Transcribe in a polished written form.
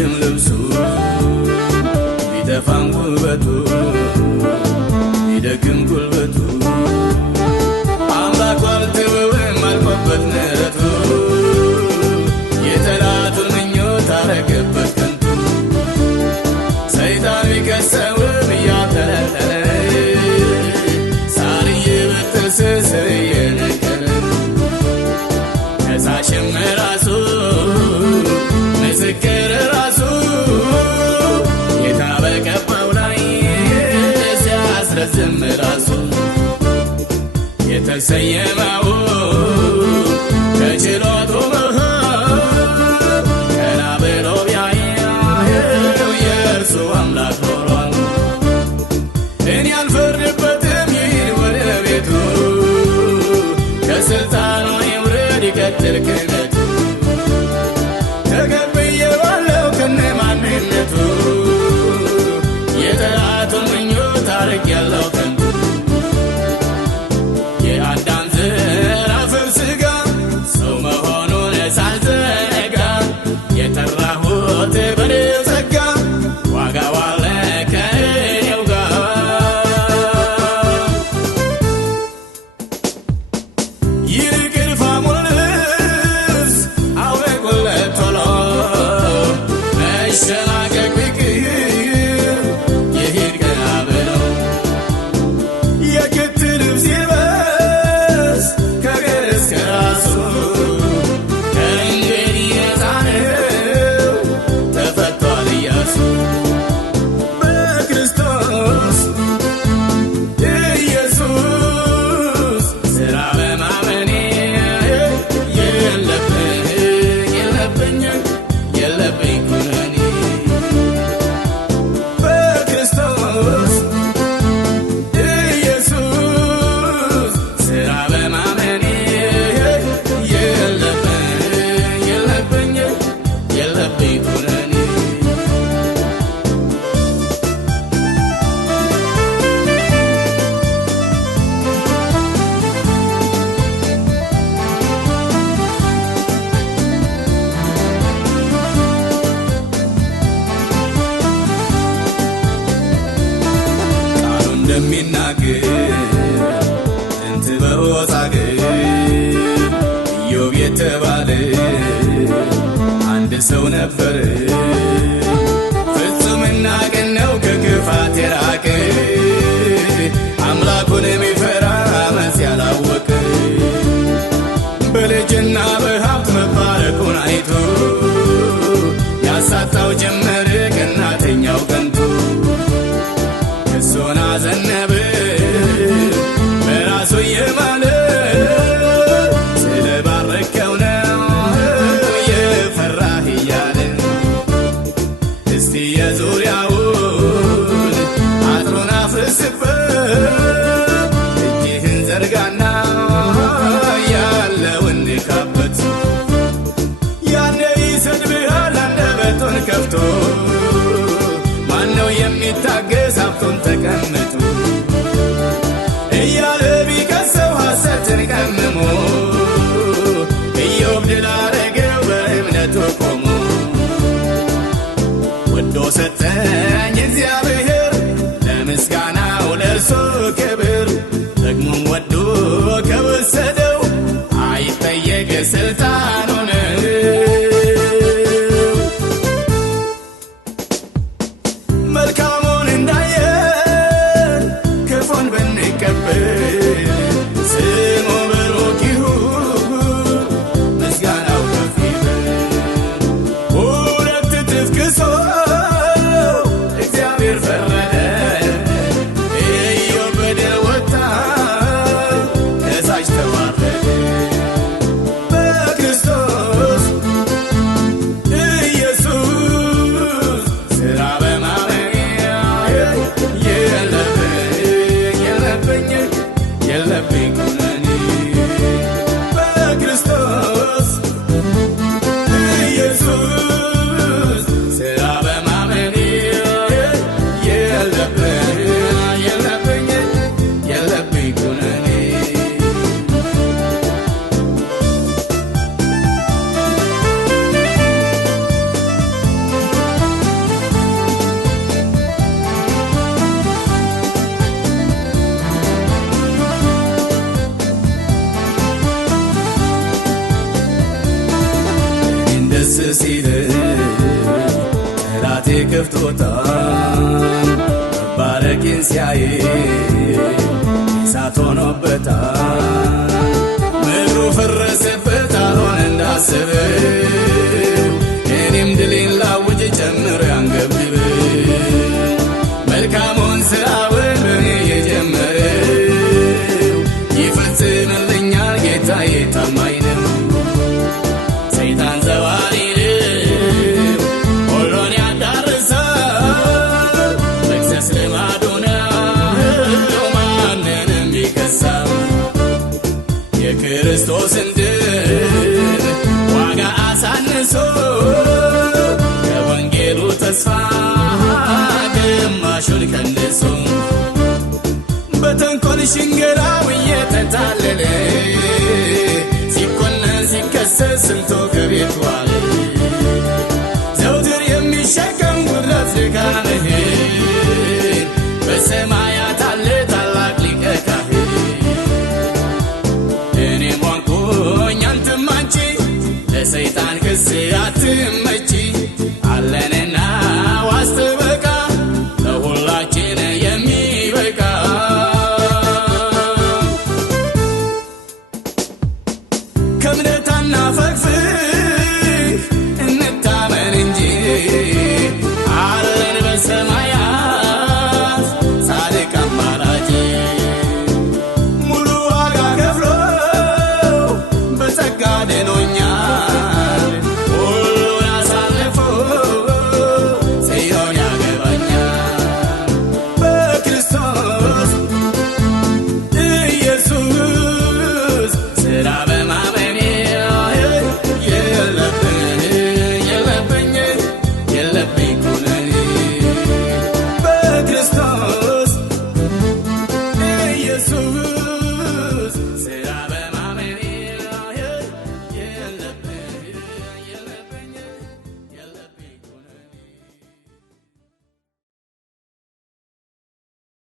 ቢቆሽሽም ልብሱ ቢጠፋም ውበቱ ቢደክም ጉልበቱ አምላኩ አልተወውም አልቆበት ምሕረቱ የጠላቱን ምኞት አረገበት ከንቱ ሰይጣን ቢከሰውም እያተለተለ ሳር እየበጠሰ ስር እየነቀለ ከሳሽም ራሱ ምስክር ራሱ ጌታ በቀባው ላይ ሲያስረዝም ራሱ የተሰየመው ከችሎቱ መሃል ቀና ብሎ ቢያየው የእርሱ አምላክ ኖሯል። እኔ አልፈርድበትም ይሂድ ወደ ቤቱ ከስልጣኑ ይውረድ ይቀጥል ክህነቱ ተቀብዬዋለሁ ከነማንነቱ የጠላቱን ምኞት አርቄያለሁ ከንቱ የአዳም ዘር አፈር ሥጋ ሰው መሆኑን ሳልዘነጋ የጠራሁት በኔው ጸጋ ዋጋው አለ ከእኔው ጋር ይልቅ እርፋሙን ልብስ አውልቁለት ቶሎ መሸማቀቅ ቢቅር ይሂድ ቀና ብሎ የክት ልብስ ይልበስ ከእግር እስከ ራሱ ከእንግዲህ ነፃ ነው ተፈቷል ኢያሱ በክርስቶስ ኢየሱስ ሥራ በማመኔ የለብኝ ኩነኔ በክርስቶስ ኢየሱስ ሥራ በማመኔ የለብኝ ኩነኔ ቃሉ እንደሚናገር ጥንት በዖፅ አገር ኢዮብ የተባለ አንድ ሰው ነበር። ፍጹምና ቅን ነው ከክፋት የራቀ አምላኩን የሚፈራ ዓመፅ ያላወቀ በልጅና በሀብት መባረኩን አይቶ ያሳጣው ጀመረ ቀናተኛው ቀንቶ እሱን አዘነበ በራሱ የማለ ስለባረከው ነው የፈራህ እያለ ሲል ጠላቴ ከፍቶታል መባረኬን ሲያይ እሳት ሆኖበታል ምድሩ ፈረሰበት አልሆነ እንዳሰበው እኔም ድሌን ላውጅ ጨምሮ ያንገብግበው መልካሙን ሥራውን በእኔ የጀመረው ይፈጽምልኛል ጌታዬ ታማኝ ነው ሰይጣን ዘዋሪ ነው ሁሉን ያዳርሳል መክሰስ ልማዱ ነው ማንንም ቢከሳው የክርስቶስን ድል ዋጋ አሳንሶ ከወንጌሉ ተስፋ ግማሹን ቀንሶ በተንኰል ሽንገላው እየተታለለ ሲኮነን ሲከሰስ ስንቱ ከቤት ዋለ ዘውትር የሚሸከም ጉድለት ድካምህን በሰማይ